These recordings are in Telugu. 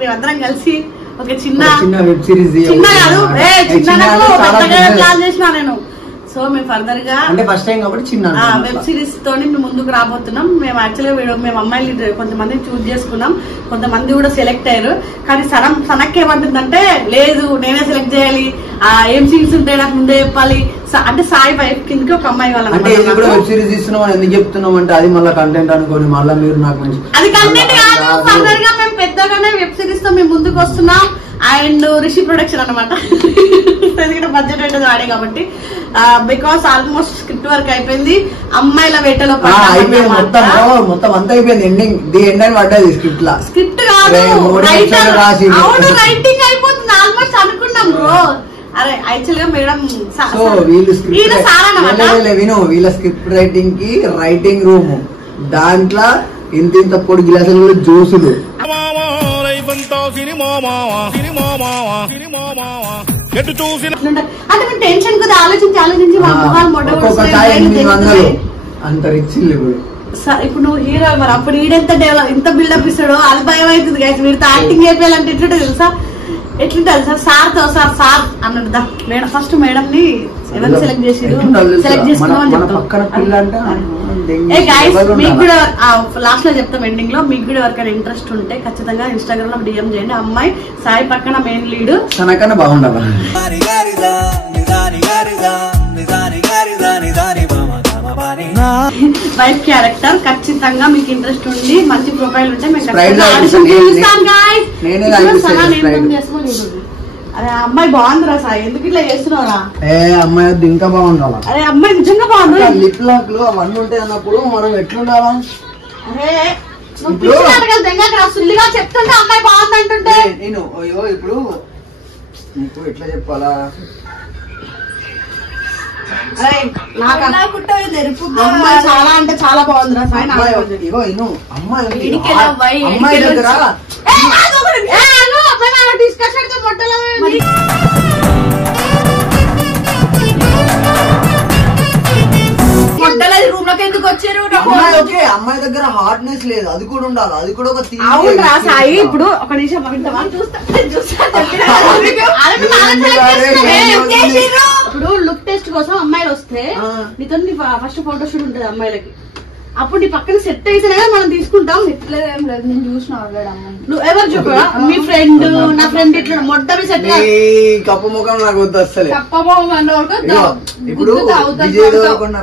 మేమందరం కలిసి ఒక చిన్న వెబ్ సిరీస్ చిన్న కాదు పెద్దగా ప్లాన్ చేసిన నేను. సో మేము ఫర్దర్ గా అంటే ఫస్ట్ టైం కాబట్టి చిన్న వెబ్ సిరీస్ తోని మేము ముందుకు రాబోతున్నాం. మేము యాక్చువల్గా మేము అమ్మాయిలు కొంతమంది చూస్ చేసుకున్నాం, కొంతమంది కూడా సెలెక్ట్ అయ్యారు. కానీ సనక్ ఏమంటుందంటే లేదు నేనే సెలెక్ట్ చేయాలి, ఏం సీన్స్ ఉంటాయి నాకు ముందే చెప్పాలి. అంటే సాయి వైఫ్ కిందకి ఒక అమ్మాయి వాళ్ళ అంటే ఇది కూడా వెబ్ సిరీస్ ఇస్తున్నాం అని ఎందుకు చెప్తున్నాం అంటే అది మళ్ళీ కంటెంట్ అనుకోని మళ్ళీ మీరు నాకు మంచి అది కంటెంట్ కాదు. ఫర్దర్ గా మేము పెద్దగానే వెబ్ సిరీస్ తో మేము ముందుకు వస్తున్నాం. అండ్ రిషి ప్రొడక్షన్ అనమాట, ఎందుకంటే బడ్జెట్ అయితే వాడే కాబట్టి. బికాస్ ఆల్మోస్ట్ స్క్రిప్ట్ వర్క్ అయిపోయింది. అమ్మాయిల వేటలో మొత్తం అంతా అయిపోయింది. ఎండింగ్ ది ఎండ్ అని పడ్డది స్క్రిప్ట్ లా. స్క్రిప్ట్ కాదు అవును రైటింగ్ అయిపోతుంది ఆల్మోస్ట్ అనుకున్నాం బ్రో. అరే యాక్చువల్ గా మేడం విను వీళ్ళ స్క్రిప్ట్ రైటింగ్ కి రైటింగ్ రూమ్ దాంట్లో ఇంత పొడి గిలాసులు కూడా జ్యూసులు టెన్షన్ కదా ఆలోచించి అంత రిచ్ ఇప్పుడు. ఇప్పుడు నువ్వు హీరో మరి అప్పుడు ఈడెంత డెవలప్ ఇంత బిల్డప్ ఇస్తాడో అది భయం అవుతుంది. వీడితో యాక్టింగ్ చేయాలంటే ఎట్లుంటే తెలుసా ఎట్లుంటుంది సార్ సార్ తో సార్ అన్నట్టుదా మేడం ఫస్ట్ మేడం ని ఎవరు సెలెక్ట్ చేసిరు సెలెక్ట్ చేసుకున్నాం అని చెప్తాం. మీకు కూడా లాస్ట్ లో చెప్తాం ఎండింగ్ లో. మీకు కూడా ఎవరికైనా ఇంట్రెస్ట్ ఉంటే ఖచ్చితంగా ఇన్స్టాగ్రామ్ లో డిఎం చేయండి. అమ్మాయి సాయి పక్కన మెయిన్ లీడ్ తనకన్నా బాగుండాలి. వైఫ్ క్యారెక్టర్ ఖచ్చితంగా మీకు ఇంట్రెస్ట్ ఉండి మంచి ప్రొఫైల్ ఉంటే మేము అరే అమ్మాయి బాగుందిరా సాయి ఎందుకు ఇట్లా చేస్తున్నారా? అమ్మాయి ఇంకా బాగుండాలా? అరే అమ్మాయి నిజంగా బాగుంది. లిప్ లాక్ లు అవన్నీ ఉంటాయి అన్నప్పుడు మనం ఎట్లుండాలా? అరే సుల్లిగా చెప్తుంటే అమ్మాయి బాగుంది అంటుంటే నేను అయ్యో ఇప్పుడు నీకు ఎట్లా చెప్పాలా? చాలా అంటే చాలా బాగుందిరా సాయి. అమ్మాయి దగ్గర రూమ్ లోకి ఎందుకు వచ్చారు? అమ్మాయి దగ్గర హార్డ్నెస్ లేదు, అది కూడా ఉండాలి. అది కూడా ఒక అవునరా సాయి. ఇప్పుడు ఒక నిమిషం ఇప్పుడు లుక్ టెస్ట్ కోసం అమ్మాయిలు వస్తే నీతో ఫస్ట్ ఫోటో షూట్ ఉంటది అమ్మాయిలకి. అప్పుడు నీ పక్కన సెట్ అయితేనే మనం తీసుకుంటాం. ఎట్లేదేం లేదు నేను చూసిన నువ్వు ఎవరు చెప్పు మీ ఫ్రెండ్ నా ఫ్రెండ్ ఇట్లా మొత్తం సెట్ కప్పు ముఖం నాకు వద్దు అసలు. ఇప్పుడు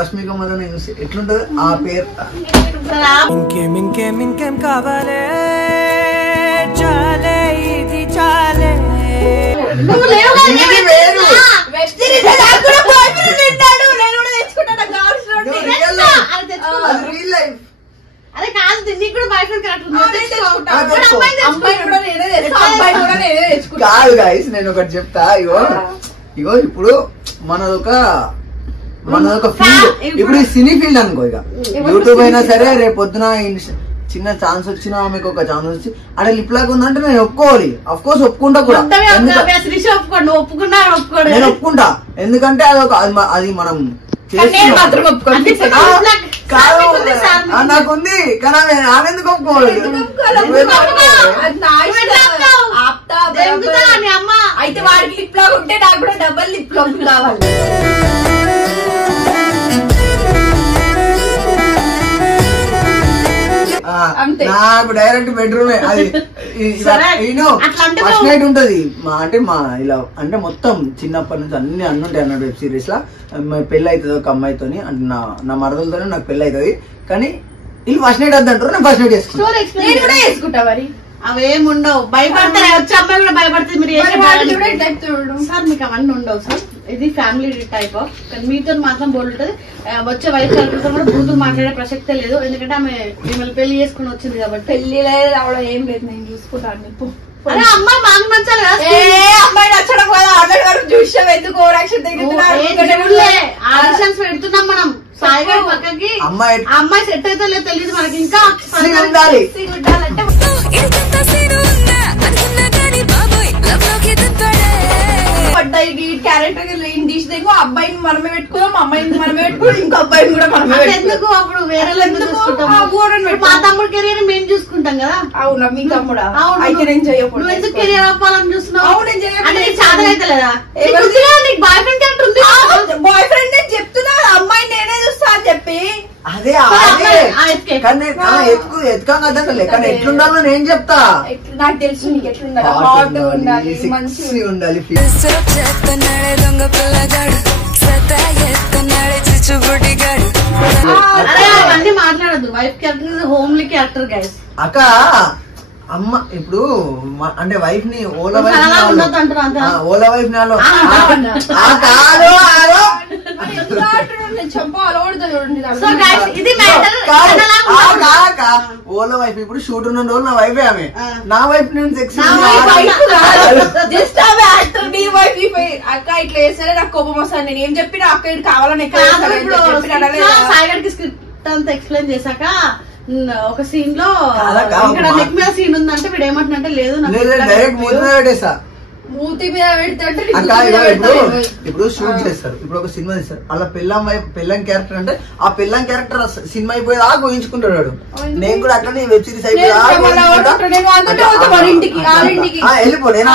రష్మిక మదన ఎట్లుంటది ఆ పేరు. ఇంకేం కావాలే చాలే ఇది చాలే నువ్వు లేవు అరే కాదు నీకు కూడా బాయ్ ఫ్రెండ్ కాదు గాయస్. నేను ఒకటి చెప్తా. ఇగో ఇప్పుడు మనదొక ఫీల్డ్. ఇప్పుడు సినీ ఫీల్డ్ అనుకో. ఇక యూట్యూబ్ అయినా సరే రేపు పొద్దున చిన్న ఛాన్స్ వచ్చినా మీకు ఒక ఛాన్స్ వచ్చి అక్కడ లిప్ లాక్ ఉందంటే నేను ఒప్పుకోవాలి. అఫ్ కోర్స్ ఒప్పుకుంటా కూడా. నేను ఒప్పుకుంటా ఎందుకంటే అది మనం నాకుంది కానీ ఆమె ఎందుకు ఒప్పుకోవాలి? అయితే వాడికి లిప్ లాక్ ఉంటే నాకు కూడా డబల్ లిప్ లాక్ కావాలి. నాకు డైరెక్ట్ బెడ్రూమే. అది ఫస్ట్ నైట్ ఉంటది. అంటే మా ఇలా అంటే మొత్తం చిన్నప్పటి నుంచి అన్ని ఉంటాయి అన్నట్టు వెబ్ సిరీస్ లా. పెళ్లి అవుతుంది ఒక అమ్మాయితోని, అంటే నా మరదలతోనే నాకు పెళ్లి అవుతుంది. కానీ వీళ్ళు ఫస్ట్ నైట్ వద్దంటారు, నేను ఫస్ట్ నైట్ చేసుకుంటా. మరి అవేం ఉండవు, భయపడతారు. వచ్చే అమ్మాయి కూడా భయపడుతుంది. మీరు సార్ మీకు అవన్నీ ఉండవు సార్. ఇది ఫ్యామిలీ టైప్ ఆఫ్. కానీ మీతో మాత్రం బోల్డ్ ఉంటది. వచ్చే వయసు వాళ్ళతో కూడా బూతులు మాట్లాడే ప్రసక్తే లేదు. ఎందుకంటే ఆమె మిమ్మల్ని పెళ్లి చేసుకుని వచ్చింది కాబట్టి. పెళ్లి రావడం ఏం లేదు, నేను చూసుకుంటాను. అరే అమ్మాయి మాకు నచ్చాలి కదా. అమ్మాయి నచ్చడం కదా అన్నగారు చూసాం. ఎందుకు ఓవరాక్షన్ ఆడిషన్స్ పెడుతున్నాం మనం. సాయి గారి పక్కకి అమ్మాయి సెట్ అయితే లేదు తెలియదు మనకి. ఇంకా క్యారెక్టర్ తీసిదేమో అబ్బాయిని మనమే పెట్టుకున్నాం, అమ్మాయిని మనమే పెట్టుకున్నాం, ఇంకో అబ్బాయిని కూడా మనమే. ఎందుకు అప్పుడు వేరే మా తమ్ముడు కెరీర్ మేము చూసుకుంటాం కదా. అవునా మీ తమ్ముడా? అవును. అయితే నేను చేయకూడదు. నువ్వు ఎందుకు కెరియర్ అవ్వాలని చూస్తున్నావు? అవును, నేను చేయకూడదు. అంటే నీకు సాధన అయితే లేదా? ఎవరిది? నీకు బాయ్ ఫ్రెండ్ క్యారెక్టర్ ఉంది. బాయ్ ఫ్రెండ్ నేను చెప్తున్నా, అమ్మాయి నేనే చూస్తా అని చెప్పి. అదే ఎత్తుకే. కానీ ఎత్తుకా కదండి, కానీ ఎట్లుండాలో నేను చెప్తా. నాకు తెలుసు నీకు ఎట్లుండాలి. హాట్ ఉండాలి, మంచి ఉండాలి. అరే అవన్నీ మాట్లాడద్దు. Wife character homely character guys. అక్క అమ్మ ఇప్పుడు అంటే వైఫ్ ని ఓలా ఉండదు అంటారు అంత. ఓలా వైఫ్ నాలో చంప అలవాడుతుంది చూడండి. సో గైస్ ఇది మ్యాటర్. ఓలా వైఫ్ ఇప్పుడు షూట్ ఉన్న రోజు నా వైఫ్ ఆమె, నా వైఫ్ నేను సెక్స్ జస్ట్ ఆమె యాక్టర్. నీ వైఫ్ అక్క ఇట్లా చేస్తే నాకు కోపం వస్తుంది. నేను ఏం చెప్పినా అక్క ఇది కావాలని సాయిగడికి స్క్రిప్ట్ అంతా ఎక్స్ప్లెయిన్ చేశాక ఒక సీన్ లో ఇక్కడ నెక్ మీద సీన్ ఉందంటే వీడు ఏమంటున్నంటే లేదు డైరెక్ట్ మూతి మీద పెట్టేస్తా. మూతి మీద పెడితే ఇప్పుడు షూట్ చేస్తారు, ఇప్పుడు ఒక సినిమా తీస్తారు, అలా పెళ్ళం క్యారెక్టర్ అంటే ఆ పెళ్ళం క్యారెక్టర్ సినిమా అయిపోయేదా ఊహించుకుంటాడు వాడు. నేను కూడా అట్లనే వెబ్ సిరీస్ అయిపోయేదా వెళ్ళిపో, నేను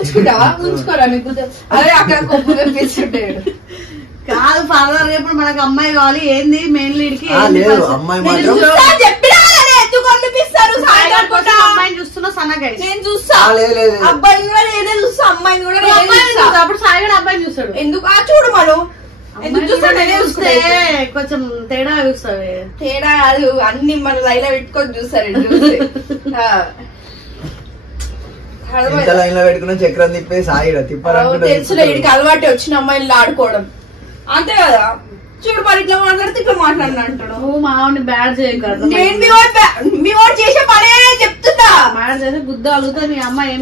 చేసుకుంటా. ఉంచుకోరా మీకు అదే అక్కడ కొప్పు తెప్పిస్తుంటాడు. కాదు ఫాదర్ ఇప్పుడు మనకు అమ్మాయి కావాలి. ఏంది మెయిన్ లీడ్ కి అమ్మాయి అమ్మాయిని చూస్తున్నా సన్న గైస్. నేను చూస్తా అబ్బాయిని కూడా నేనే చూస్తా, అమ్మాయిని కూడా అప్పుడు సాయిగడ అబ్బాయిని చూస్తాడు. ఎందుకు ఆ చూడు మనం ఎందుకు చూస్తే కొంచెం తేడా చూస్తావి. తేడా కాదు, అన్ని మన లైన్ పెట్టుకొని చూస్తారు. లైన్ లో పెట్టుకున్న చక్రం తిప్పే సాయిడ తెలుసులే, వీడికి అలవాటు వచ్చిన అమ్మాయిలు ఆడుకోవడం అంతే కదా. చూడు మరి ఇట్లా మాట్లాడితే ఇట్లా మాట్లాడిన అంటాడు. నువ్వు మావాడిని బ్యాడ్ చేయగలదు. నేను మీ వాడు చేసే పనే చెప్తున్నా. బ్యాడ్ చేసి గుద్ద అడుగుతా మీ అమ్మాయి ఏం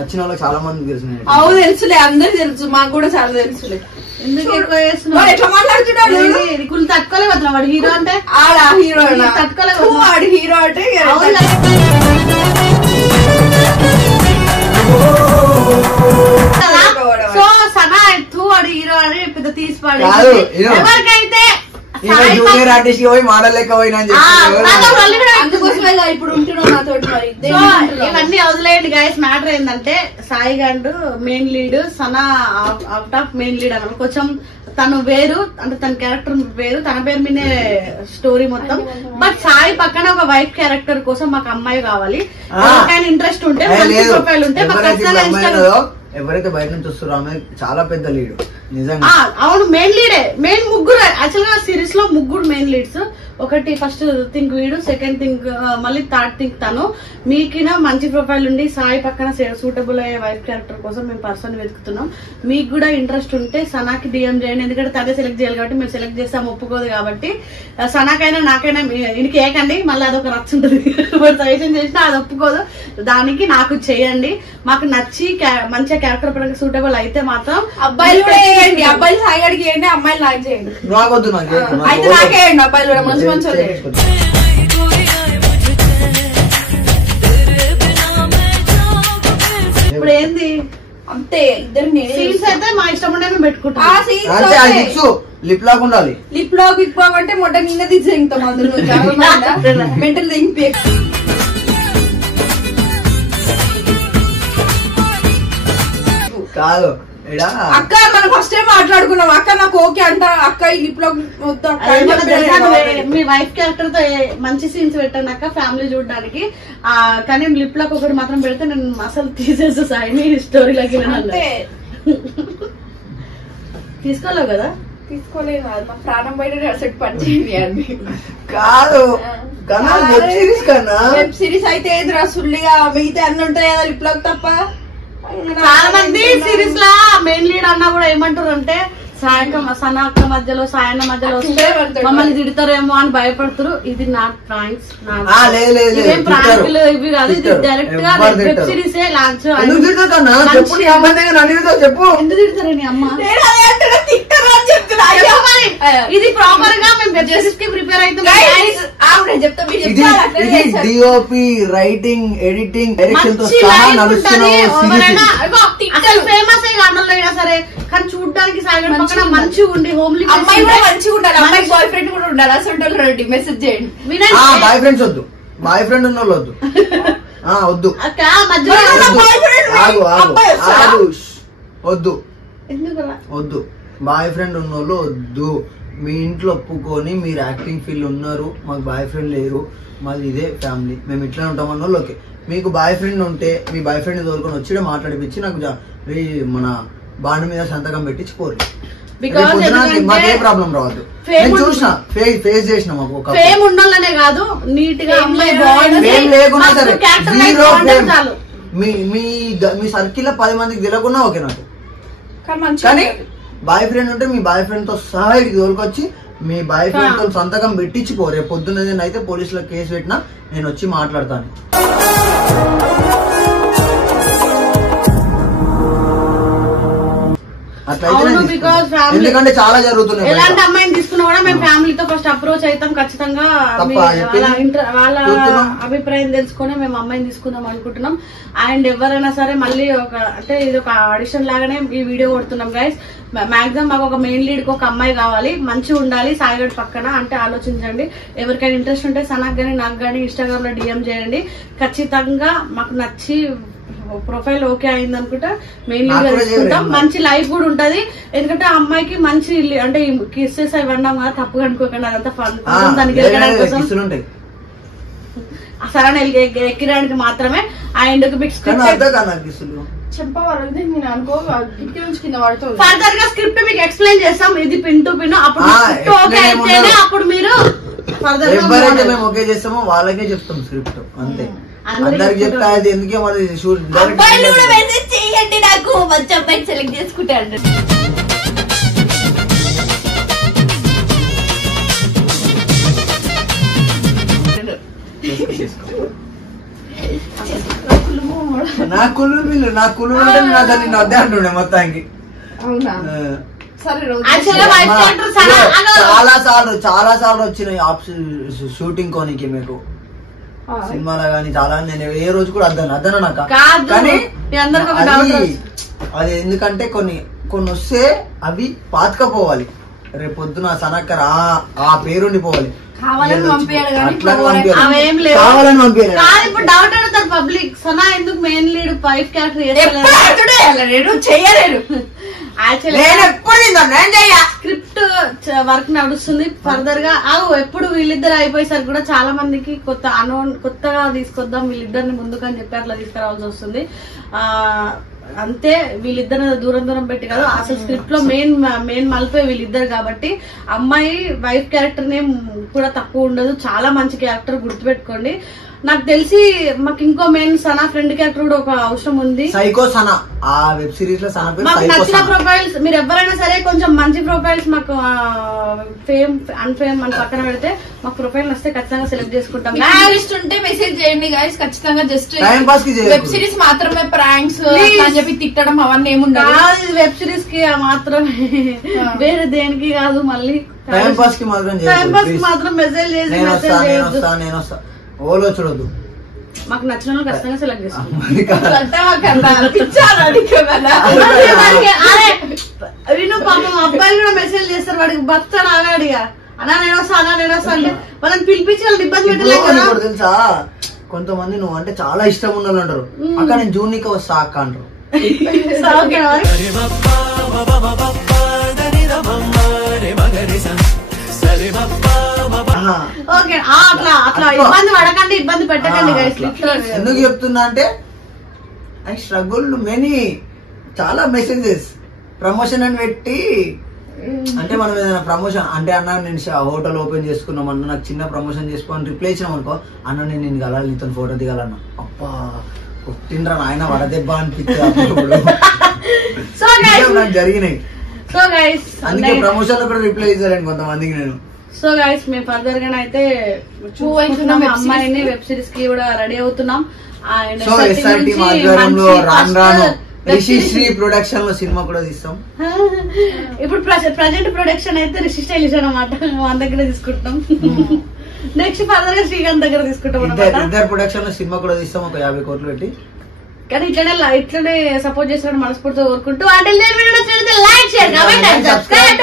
వచ్చిన వాళ్ళకి చాలా మంది తెలుసు. అవును తెలుసులే, అందరికి తెలుసు, మాకు కూడా చాలా తెలుసులే. ఎందుకు ఎక్కువ చేస్తున్నావు? ఎట్లా మాట్లాడుతున్నాడు? నీకు తట్టుకోలేకపోతున్నా వాడు హీరో అంటే. ఆడ హీరో తట్టుకోలేదు, వాడు హీరో అంటే. సో సనా ఎత్తు వాడు హీరో అని పెద్ద తీసి పాడు. ఎవరికైతే జూనియర్ ఆర్టిస్ట్ పోయి మోడల్ లెక్క పోయినా అందుకోసమే ఇప్పుడు ఉంటున్నావు నాతో. మరి ఇవన్నీ వదిలేయండి గైస్. మ్యాటర్ ఏంటంటే సాయి గండు main lead, Sana out of main lead అన్నమాట. కొంచెం తను వేరు, అంటే తన క్యారెక్టర్ వేరు, తన పేరు మీదే స్టోరీ మొత్తం. బట్ సాయి పక్కన ఒక వైఫ్ క్యారెక్టర్ కోసం మాకు అమ్మాయి కావాలి. ఎవరికైనా ఇంట్రెస్ట్ ఉంటే, మంచి ప్రొఫైల్ ఉంటే ఎవరైతే బయట నుంచి వస్తారో ఆమె చాలా పెద్ద లీడ్ నిజంగా. అవును మెయిన్ లీడే. మెయిన్ ముగ్గురు యాక్చువల్ గా సిరీస్ లో ముగ్గురు మెయిన్ లీడ్స్. ఒకటి ఫస్ట్ థింక్ వీడు, సెకండ్ థింక్ మళ్ళీ థర్డ్ థింక్ తను. మీకినా మంచి ప్రొఫైల్ ఉండి సాయి పక్కన సూటబుల్ అయ్యే వైఫ్ క్యారెక్టర్ కోసం మేము పర్సన్ వెతుకుతున్నాం. మీకు కూడా ఇంట్రెస్ట్ ఉంటే సనాకి డిఎం చేయండి. ఎందుకంటే తనే సెలెక్ట్ చేయాలి కాబట్టి మేము సెలెక్ట్ చేస్తాం, ఒప్పుకోదు కాబట్టి. సనాకైనా నాకైనా ఇంటికి ఏకండి, మళ్ళీ అదొక నచ్చుంటది. సజెషన్ చేసినా అది ఒప్పుకోదు. దానికి నాకు చేయండి. మాకు నచ్చి మంచిగా క్యారెక్టర్ పరంగా సూటబుల్ అయితే మాత్రం అబ్బాయిలు కూడా చేయండి. అబ్బాయిలు సాయి గడికి చేయండి, అమ్మాయిలు నాకు చేయండి. అయితే నాకేయండి అబ్బాయిలు కూడా మంచి మంచి. ఇప్పుడు ఏంది అంతే, ఇద్దరు సీన్స్ అయితే మా ఇష్టం ఉండే మేము పెట్టుకుంటాం. లిప్ లాక్ ఉండాలి. లిప్ లాక్ అంటే మొట్ట నిన్న తీసేస్తాం అందులో మెంటల్ దింపి. కాదు అక్క మనం ఫస్ట్ టైం మాట్లాడుకున్నాం. అక్క నాకు ఓకే అంట. అక్క ఈ లిప్ లాక్ మొత్తం మీ వైఫ్ క్యారెక్టర్ తో మంచి సీన్స్ పెట్టండి అక్క ఫ్యామిలీ చూడడానికి. కానీ లిప్ లాక్ ఒకటి మాత్రం పెడితే నేను అసలు తీసేస్తా సాయిని స్టోరీలోకి. తీసుకోలేవు కదా? తీసుకోలేదు, మా ప్రాణం బయట సెట్ పనిచేయండి. కాదు వెబ్ సిరీస్ అయితే ఏదిరా సుల్లిగా మిగతా అన్ని ఉంటాయి కదా లిప్ లాక్ తప్ప. చాలా మంది సిరీస్ లా మెయిన్ లీడ్ అన్నా కూడా ఏమంటారు అంటే సాయంత్రం సనాక్క మధ్యలో సాయన్న మధ్యలో వస్తే మమ్మల్ని తిడతారేమో అని భయపడుతారు. ఇది నా ప్రాంక్స్, ఇవేం ప్రాంకులు ఇవి కాదు. ఇది డైరెక్ట్ గా వెబ్ సిరీస్ లాంచ్. చెప్పు. ఎందుకు తిడతారు నీ అమ్మ? ఇది ప్రాపర్ గా మేము వెబ్ సిరీస్ కి ప్రిపేర్ ఇది డిఓపి రైటింగ్ ఎడిటింగ్ డైరెక్షన్ తో సహా నడుస్తున్న ఫేమస్ అయినా సరే కానీ చూడడానికి సాగర్ పక్కన మంచిగా ఉండి హోమ్లీ అమ్మాయి కూడా మంచిగా ఉండాలి, అమ్మాయి బాయ్ ఫ్రెండ్ కూడా ఉండాలి. అసలు రెడ్డి మెసేజ్ చేయండి. బాయ్ ఫ్రెండ్స్ వద్దు, బాయ్ ఫ్రెండ్ ఉన్న వాళ్ళు వద్దు, వద్దు వద్దు వద్దు, బాయ్ ఫ్రెండ్ ఉన్నోళ్ళు వద్దు. మీ ఇంట్లో ఒప్పుకొని మీరు యాక్టింగ్ ఫీల్డ్ ఉన్నారు, మాకు బాయ్ ఫ్రెండ్ లేరు, మాది ఇదే ఫ్యామిలీ, మేము ఇట్లా ఉంటాం అన్న వాళ్ళు ఓకే. మీకు బాయ్ ఫ్రెండ్ ఉంటే మీ బాయ్ ఫ్రెండ్ తోలుకొని వచ్చి మాట్లాడిపించి నాకు మన బాండ్ మీద సంతకం పెట్టించుకోరు, మాకే ప్రాబ్లం రావద్దు. నేను చూసిన ఫేస్ చేసిన ఫేమ్ ఉండాలనే కాదు, నీట్ గా ఫేమ్ లేకున్నా సరే జీరో ఫేమ్. మీ సర్కిల్ 10 మందికి తెలియకున్నా ఓకే నాకు. కానీ బాయ్ ఫ్రెండ్ ఉంటే మీ బాయ్ ఫ్రెండ్ తో సహా ఇటు తోలుకొచ్చి మీ బాయ్ ఫ్రెండ్ తో సంతకం పెట్టించుకో. రేపు పొద్దున్న అయితే పోలీసులో కేసు పెట్టినా నేను వచ్చి మాట్లాడతాను. ఎందుకంటే చాలా జరుగుతున్నాయి. ఎలాంటి అమ్మాయిని తీసుకున్నా కూడా మేము ఫ్యామిలీతో ఫస్ట్ అప్రోచ్ అవుతాం ఖచ్చితంగా. వాళ్ళ అభిప్రాయం తెలుసుకుని మేము అమ్మాయిని తీసుకుందాం అనుకుంటున్నాం. అండ్ ఎవరైనా సరే మళ్ళీ అంటే ఇది ఒక ఆడిషన్ లాగానే ఈ వీడియో కొడుతున్నాం గైస్. మాక్సిమం మాకు ఒక మెయిన్ లీడ్ కి ఒక అమ్మాయి కావాలి, మంచిగా ఉండాలి సాయిగడ్ పక్కన. అంటే ఆలోచించండి, ఎవరికైనా ఇంట్రెస్ట్ ఉంటే సనాక్ గానీ నాకు గానీ ఇన్స్టాగ్రామ్ లో డిఎం చేయండి. ఖచ్చితంగా మాకు నచ్చి ప్రొఫైల్ ఓకే అయింది అనుకుంటా మెయిన్ లీడ్ గా తీసుకుంటాం. మంచి లైఫ్ కూడా ఉంటది, ఎందుకంటే ఆ అమ్మాయికి మంచి అంటే కిస్సెస్ అవి అన్నాం కదా, తప్పుగా అనుకోకండి, అదంతా ఫన్ దానికి ఎక్కడానికి కోసం సరైన ఎక్కడానికి మాత్రమే. అండ్ ఫర్దర్ గా స్క్రిప్ట్ మీకు ఎక్స్ప్లెయిన్ చేస్తాం, ఇది పిన్ టు పిన్. అప్పుడు మీరు ఎవరైతే మేము ఓకే చేస్తామో వాళ్ళకే చెప్తాం స్క్రిప్ట్, అంతే. అందరికి చెప్తా అది ఎందుకే మరి చేయండి, నాకు మంచి అబ్బాయి సెలెక్ట్ చేసుకుంటాడు. నా కుళ్ళు వీళ్ళు నా కుళ్ళు అంటే నా దాన్ని వద్దే అంటుండే మొత్తానికి. చాలా సార్లు వచ్చినాయి షూటింగ్ కోనికి మీకు సినిమాలో గానీ చాలా. నేను ఏ రోజు కూడా అద్దను నాకు. కానీ అది ఎందుకంటే కొన్ని వస్తే అవి పాతకపోవాలి, రేపు పొద్దున సనక్కర్ ఆ పేరుండిపోవాలి. కావాలని పంపించాలి. ఇప్పుడు డౌట్ అడుగుతారు పబ్లిక్, సనా ఎందుకు మెయిన్ లీడ్ వైఫ్ క్యారెక్టర్ చేయలేడు. స్క్రిప్ట్ వర్క్ నడుస్తుంది ఫర్దర్ గా. ఎప్పుడు వీళ్ళిద్దరు అయిపోయేసరికి కూడా చాలా మందికి కొత్తగా తీసుకొద్దాం వీళ్ళిద్దరిని ముందుకు అని చెప్పి అట్లా తీసుకురావాల్సి వస్తుంది. అంతే, వీళ్ళిద్దరు దూరం పెట్టి కాదు, అసలు స్క్రిప్ట్ లో మెయిన్ మలిపే వీళ్ళిద్దరు కాబట్టి అమ్మాయి వైఫ్ క్యారెక్టర్ నేమ్ కూడా తక్కువ ఉండదు, చాలా మంచి క్యారెక్టర్, గుర్తుపెట్టుకోండి. నాకు తెలిసి మాకు ఇంకో మెయిన్ సనా ఫ్రెండ్ క్యారెక్టర్ కూడా ఒక అవసరం ఉంది, సైకో సనా. ఆ వెబ్ సిరీస్ లో సనా మాకు నచ్చిన ప్రొఫైల్స్ మీరు ఎవరైనా సరే కొంచెం మంచి ప్రొఫైల్స్ మాకు ఫేమ్ అన్ఫేమ్ అని పక్కన పెడితే మాకు ప్రొఫైల్ వస్తే ఖచ్చితంగా సెలెక్ట్ చేసుకుంటాం. ఉంటే మెసేజ్ చేయండి గైస్, ఖచ్చితంగా జస్ట్ వెబ్ సిరీస్ మాత్రమే, ప్రాంక్స్ అని చెప్పి తిట్టడం అవన్నీ ఏముండదు. వెబ్ సిరీస్ కి మాత్రమే, వేరే దేనికి కాదు. మళ్ళీ టైం పాస్ కి మాత్రం మెసేజ్ చేసి ఓలో చూడదు. మాకు నచ్చిన వాళ్ళు ఖచ్చితంగా సెలెక్ట్ చేసుకుంటాం. విను పాపం అబ్బాయిలు కూడా మెసేజ్ చేస్తారు, వాడికి బతాడు ఆగాడిగా అన్నా నేను వస్తా అంటే వాళ్ళని పిలిపించి వాళ్ళని ఇబ్బంది పెట్టలేదు తెలుసా. కొంతమంది నువ్వు అంటే చాలా ఇష్టం ఉన్న అంటారు, అక్క నేను జూనికి వస్తా అక్క అంటారు. అట్లా ఇబ్బంది పడకండి, ఇబ్బంది పెట్టకండి. ఎందుకు చెప్తున్నా అంటే ఐ స్ట్రగుల్ మెనీ, చాలా మెసేజెస్ ప్రమోషన్ అని పెట్టి. అంటే మనం ఏదైనా ప్రమోషన్ అంటే అన్న నేను హోటల్ ఓపెన్ చేసుకున్నాం అన్న, నాకు చిన్న ప్రమోషన్ చేసుకోని రిప్లై ఇచ్చినాం అనుకో, అన్న నేను కలాలి నీతో ఫోటో దిగాలన్నా, అబ్బా కొట్టిండ్రా నాయన వడదెబ్బ అనిపించే నాకు జరిగినాయి. అందుకే ప్రమోషన్ లో కూడా రిప్లై ఇచ్చారండి కొంతమందికి నేను. సో గైస్ మేము ఫర్దర్ గా అయితే అమ్మాయిని వెబ్ సిరీస్ కి కూడా రెడీ అవుతున్నాం. రిషిశ్రీ ప్రొడక్షన్ లో సినిమా కూడా తీస్తాం. ఇప్పుడు ప్రజెంట్ ప్రొడక్షన్ అయితే రిషి స్టైలిష్ అనమాట, మన దగ్గర తీసుకుంటాం. నెక్స్ట్ ఫర్దర్ గా శ్రీకాంత్ దగ్గర తీసుకుంటాం అనమాట. ఇద్దరు ప్రొడక్షన్ లో సినిమా కూడా తీస్తాం, ఒక 50 కోట్లు పెట్టి. కానీ ఇట్లనే సపోర్ట్ చేస్తాడు మనస్ఫూర్తిగా కోరుకుంటూ. అంటే లైక్, షేర్, కామెంట్, సబ్స్క్రైబ్.